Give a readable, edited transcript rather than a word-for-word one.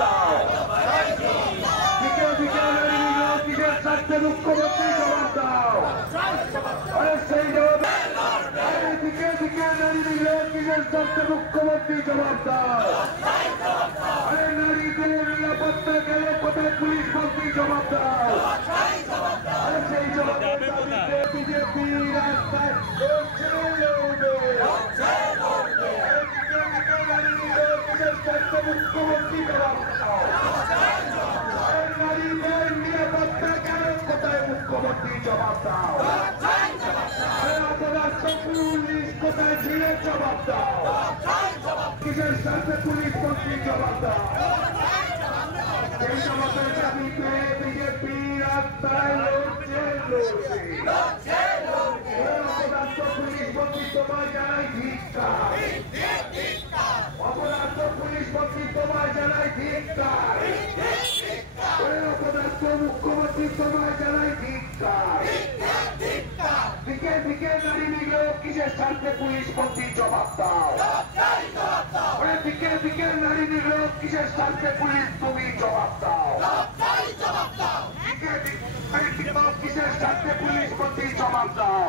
দাও। দিকে দিকে নারী নিগ্রহ কিসের স্বার্থে মুখ্যমন্ত্রী জবাব দাও। আরে সেই জবাব দিকে দিকে নারী নিগ্রহ কিসের স্বার্থে মুখ্যমন্ত্রী জবাব দাও। আরে নারীদের নিরাপত্তা গেল কোথায় পুলিশ মন্ত্রী জবাব দাও। আরে সেই জবাব বিজেপি রাস্তায় মুখ্যমন্ত্রী জবাব দাও। নারীদের নিরাপত্তা কেন কোথায় মুখ্যমন্ত্রী জবাব দাও। অপরাধ পুলিশ কোথায় ছিল জবাব দাও। কিসের সাথে পুলিশ মন্ত্রী জবাব দাও। এই জবাবের দাবিতে বিজেপি রাস্তায় লড়ছে অপরাধ পুলিশ মন্ত্রী তোমায় জানাই ধিক্কার। অপরাধ পুলিশ মন্ত্রী তোমায় জানাই ধিক্কার। অপরাধ মুখ্যমন্ত্রী তোমায় জানাই ধিক্কার। দিকে দিকে নারী নিগ্রহ কিসের স্বার্থে পুলিশ মন্ত্রী জবাব দাও। দিকে দিকে নারী নিগ্রহ কিসের স্বার্থে পুলিশ তুমি জবাব দাও। দিকে দিকে কিসের স্বার্থে পুলিশ মন্ত্রী জবাব দাও।